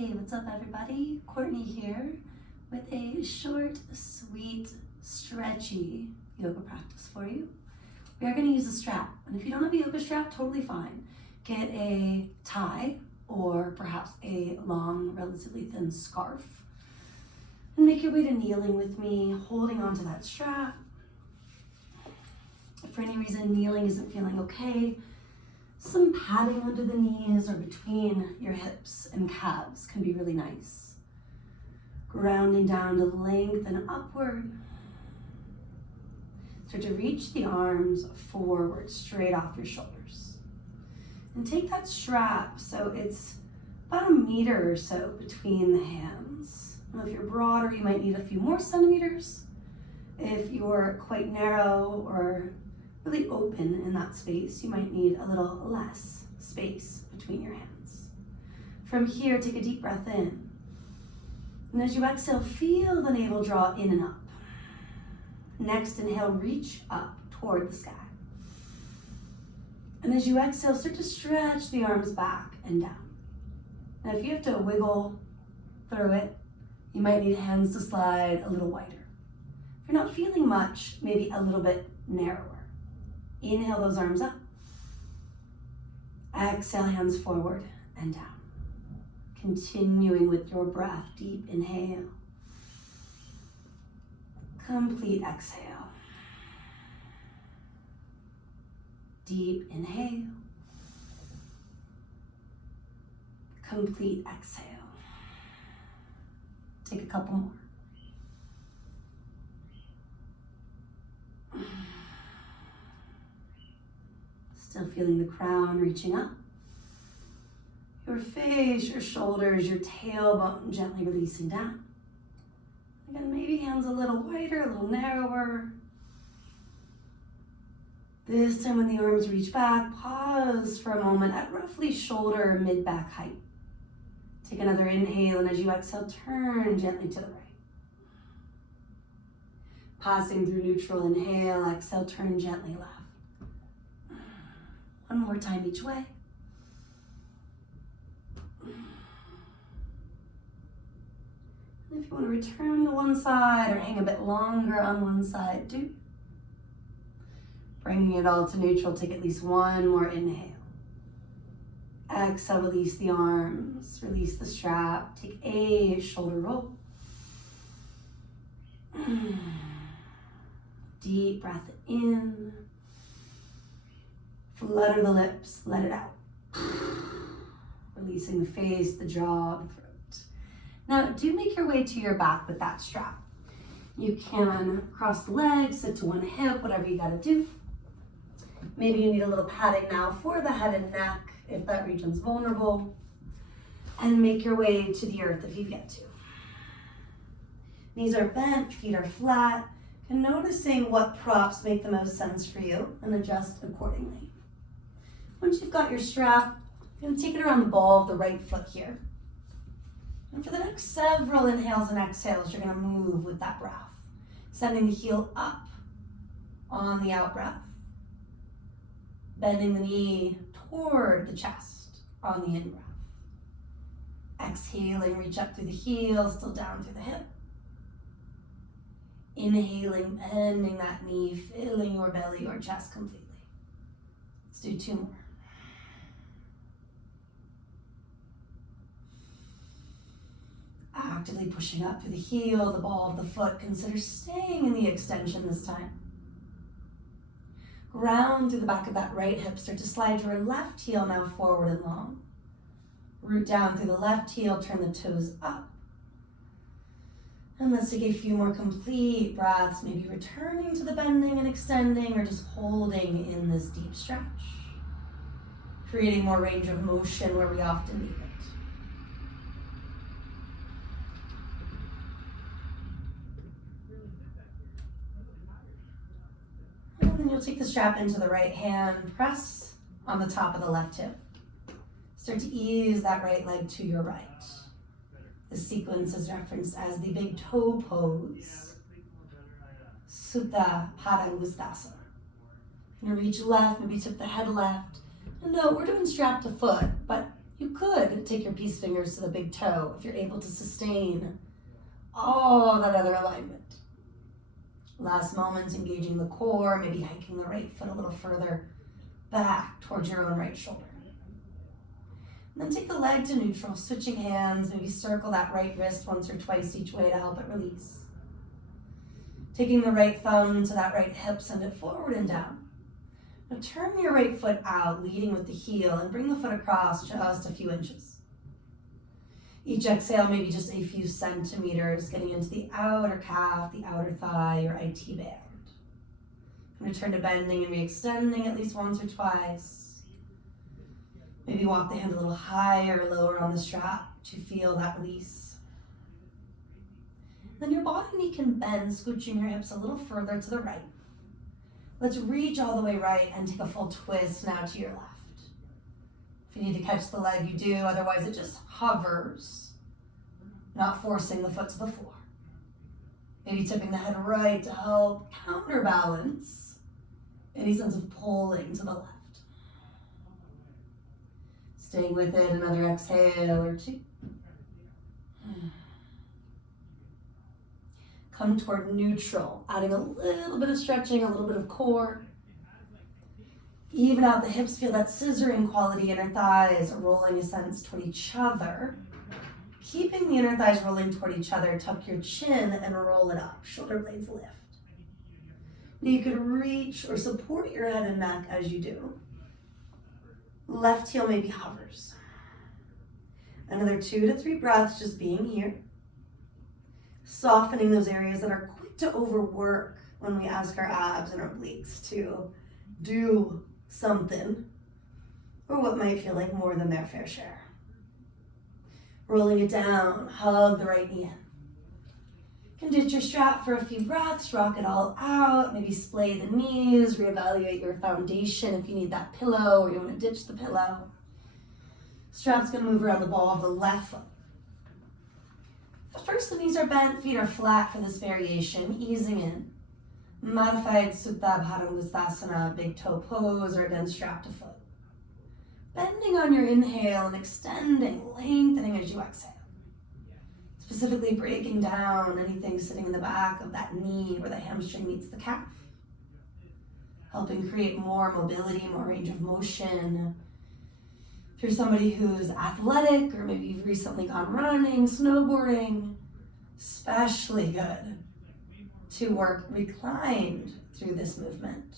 Hey, what's up everybody? Courtney here with a short, sweet, stretchy yoga practice for you. We are going to use a strap, and if you don't have a yoga strap, totally fine. Get a tie or perhaps a long, relatively thin scarf and make your way to kneeling with me, holding onto that strap. If for any reason kneeling isn't feeling okay, some padding under the knees or between your hips and calves can be really nice. Grounding down to lengthen upward. Start to reach the arms forward, straight off your shoulders. And take that strap so it's about 1 meter or so between the hands. Now, if you're broader, you might need a few more centimeters. If you're quite narrow or really open in that space, you might need a little less space between your hands. From here, take a deep breath in. And as you exhale, feel the navel draw in and up. Next, inhale, reach up toward the sky. And as you exhale, start to stretch the arms back and down. Now, if you have to wiggle through it, you might need hands to slide a little wider. If you're not feeling much, maybe a little bit narrower. Inhale those arms up. Exhale, hands forward and down. Continuing with your breath, deep inhale. Complete exhale. Deep inhale. Complete exhale. Take a couple more. Still feeling the crown reaching up. Your face, your shoulders, your tailbone gently releasing down. Again, maybe hands a little wider, a little narrower. This time when the arms reach back, pause for a moment at roughly shoulder or mid-back height. Take another inhale, and as you exhale, turn gently to the right. Passing through neutral, inhale, exhale, turn gently left. One more time each way. And if you want to return to one side or hang a bit longer on one side, do. Bringing it all to neutral, take at least one more inhale. Exhale, release the arms, release the strap, take a shoulder roll. Deep breath in. Flutter the lips, let it out. Releasing the face, the jaw, the throat. Now, do make your way to your back with that strap. You can cross the legs, sit to one hip, whatever you gotta do. Maybe you need a little padding now for the head and neck, if that region's vulnerable. And make your way to the earth if you've yet to. Knees are bent, feet are flat, and noticing what props make the most sense for you and adjust accordingly. Once you've got your strap, you're going to take it around the ball of the right foot here. And for the next several inhales and exhales, you're going to move with that breath, sending the heel up on the out breath, bending the knee toward the chest on the in breath. Exhaling, reach up through the heel, still down through the hip. Inhaling, bending that knee, filling your belly or chest completely. Let's do 2 more. Actively pushing up through the heel, the ball of the foot. Consider staying in the extension this time. Ground through the back of that right hip. Start to slide your left heel now forward and long. Root down through the left heel, turn the toes up. And let's take a few more complete breaths, maybe returning to the bending and extending or just holding in this deep stretch. Creating more range of motion where we often need it. And then you'll take the strap into the right hand, press on the top of the left hip. Start to ease that right leg to your right. This sequence is referenced as the big toe pose, Supta Padangusthasana. You're going to reach left, maybe tip the head left. And no, we're doing strap to foot, but you could take your peace fingers to the big toe if you're able to sustain all that other alignment. Last moments, engaging the core, maybe hiking the right foot a little further back towards your own right shoulder. And then take the leg to neutral, switching hands, maybe circle that right wrist once or twice each way to help it release. Taking the right thumb to that right hip, send it forward and down. Now turn your right foot out, leading with the heel, and bring the foot across just a few inches. Each exhale, maybe just a few centimeters, getting into the outer calf, the outer thigh, your IT band. Return to bending and re-extending at least once or twice. Maybe walk the hand a little higher or lower on the strap to feel that release. Then your bottom knee can bend, scooching your hips a little further to the right. Let's reach all the way right and take a full twist now to your left. If you need to catch the leg, you do. Otherwise, it just hovers, not forcing the foot to the floor. Maybe tipping the head right to help counterbalance any sense of pulling to the left. Staying with it, another exhale or two. Come toward neutral, adding a little bit of stretching, a little bit of core. Even out the hips, feel that scissoring quality, inner thighs rolling a sense toward each other. Keeping the inner thighs rolling toward each other, tuck your chin and roll it up, shoulder blades lift. Now you could reach or support your head and neck as you do. Left heel maybe hovers. Another 2 to 3 breaths just being here. Softening those areas that are quick to overwork when we ask our abs and our obliques to do something, or what might feel like more than their fair share. Rolling it down, hug the right knee in. You can ditch your strap for a few breaths, rock it all out, maybe splay the knees, reevaluate your foundation if you need that pillow or you want to ditch the pillow. Strap's going to move around the ball of the left foot. At first, the knees are bent, feet are flat for this variation, easing in. Modified Supta Bharangasthasana, big toe pose, or again strap to foot. Bending on your inhale and extending, lengthening as you exhale. Specifically breaking down anything sitting in the back of that knee where the hamstring meets the calf. Helping create more mobility, more range of motion. If you're somebody who's athletic, or maybe you've recently gone running, snowboarding, especially good to work reclined through this movement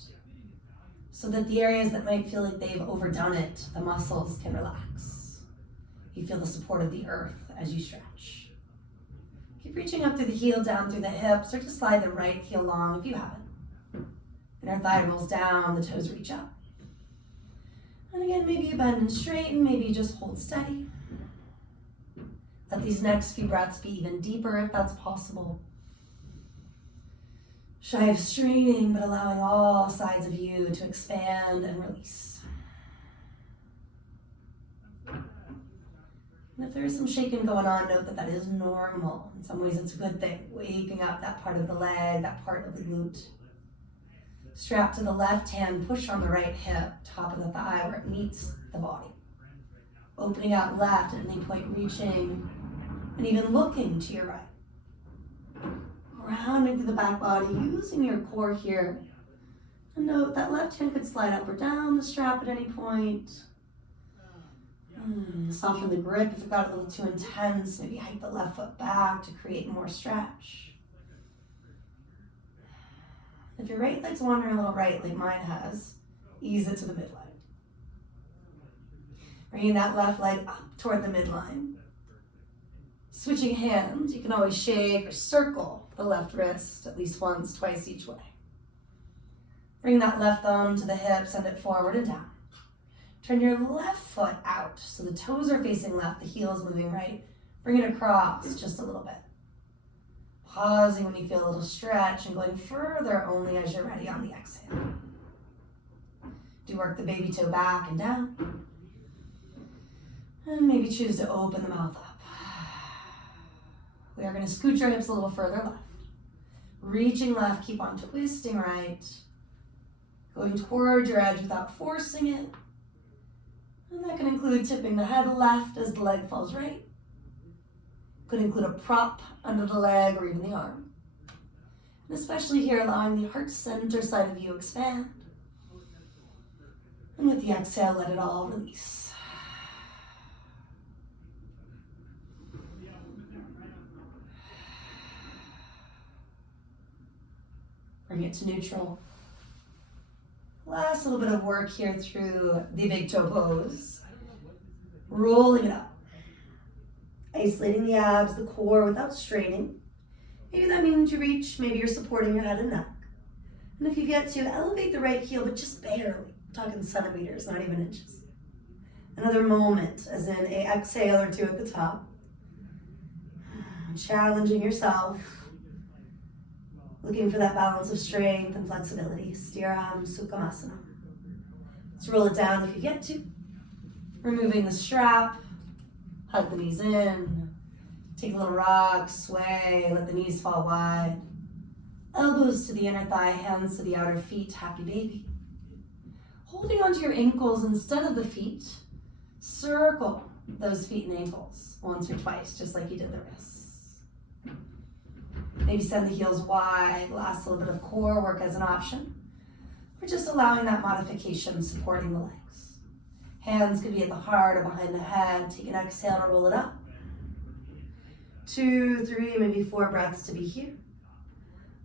so that the areas that might feel like they've overdone it, the muscles can relax. You feel the support of the earth as you stretch. Keep reaching up through the heel, down through the hips, or just slide the right heel long if you haven't. Inner thigh rolls down, the toes reach up. And again, maybe you bend and straighten, maybe you just hold steady. Let these next few breaths be even deeper if that's possible. Shy of straining, but allowing all sides of you to expand and release. And if there is some shaking going on, note that that is normal. In some ways, it's a good thing. Waking up that part of the leg, that part of the glute. Strap to the left hand, push on the right hip, top of the thigh where it meets the body. Opening out left at any point, reaching and even looking to your right. Rounding through the back body, using your core here. And note that left hand could slide up or down the strap at any point. Soften the grip if it got a little too intense. Maybe hike the left foot back to create more stretch. If your right leg's wandering a little right, like mine has, ease it to the midline. Bringing that left leg up toward the midline. Switching hands, you can always shake or circle the left wrist at least once, twice each way. Bring that left thumb to the hip, send it forward and down. Turn your left foot out so the toes are facing left, the heel is moving right. Bring it across just a little bit. Pausing when you feel a little stretch and going further only as you're ready on the exhale. Do work the baby toe back and down. And maybe choose to open the mouth up. We are going to scooch our hips a little further left. Reaching left, keep on twisting right. Going toward your edge without forcing it. And that can include tipping the head left as the leg falls right. Could include a prop under the leg or even the arm. And especially here, allowing the heart center side of you expand. And with the exhale, let it all release. Bring it to neutral. Last little bit of work here through the big toe pose. Rolling it up. Isolating the abs, the core without straining. Maybe that means you reach, maybe you're supporting your head and neck. And if you get to, elevate the right heel, but just barely. I'm talking centimeters, not even inches. Another moment, as in a exhale or two at the top. Challenging yourself. Looking for that balance of strength and flexibility. Stiram Sukhamasana. Let's roll it down if you get to. Removing the strap. Hug the knees in. Take a little rock, sway, let the knees fall wide. Elbows to the inner thigh, hands to the outer feet, happy baby. Holding onto your ankles instead of the feet, circle those feet and ankles once or twice, just like you did the wrists. Maybe send the heels wide, last little bit of core work as an option. We're just allowing that modification, supporting the legs. Hands could be at the heart or behind the head. Take an exhale to roll it up. 2, 3, maybe 4 breaths to be here.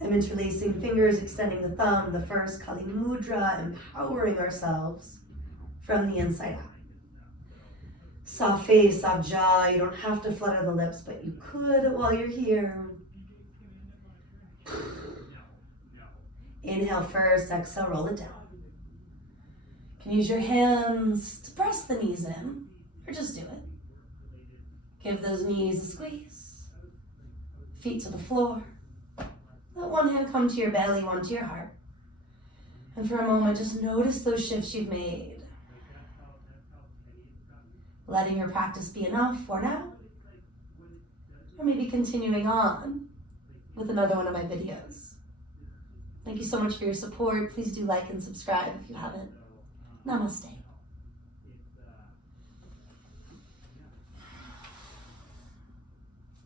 I'm interlacing fingers, extending the thumb, the first Kali Mudra, empowering ourselves from the inside out. Soft face, soft jaw. You don't have to flutter the lips, but you could while you're here. Inhale first, exhale, roll it down. You can use your hands to press the knees in, or just do it. Give those knees a squeeze. Feet to the floor. Let one hand come to your belly, one to your heart. And for a moment, just notice those shifts you've made. Letting your practice be enough for now. Or maybe continuing on with another one of my videos. Thank you so much for your support. Please do like and subscribe if you haven't. Namaste.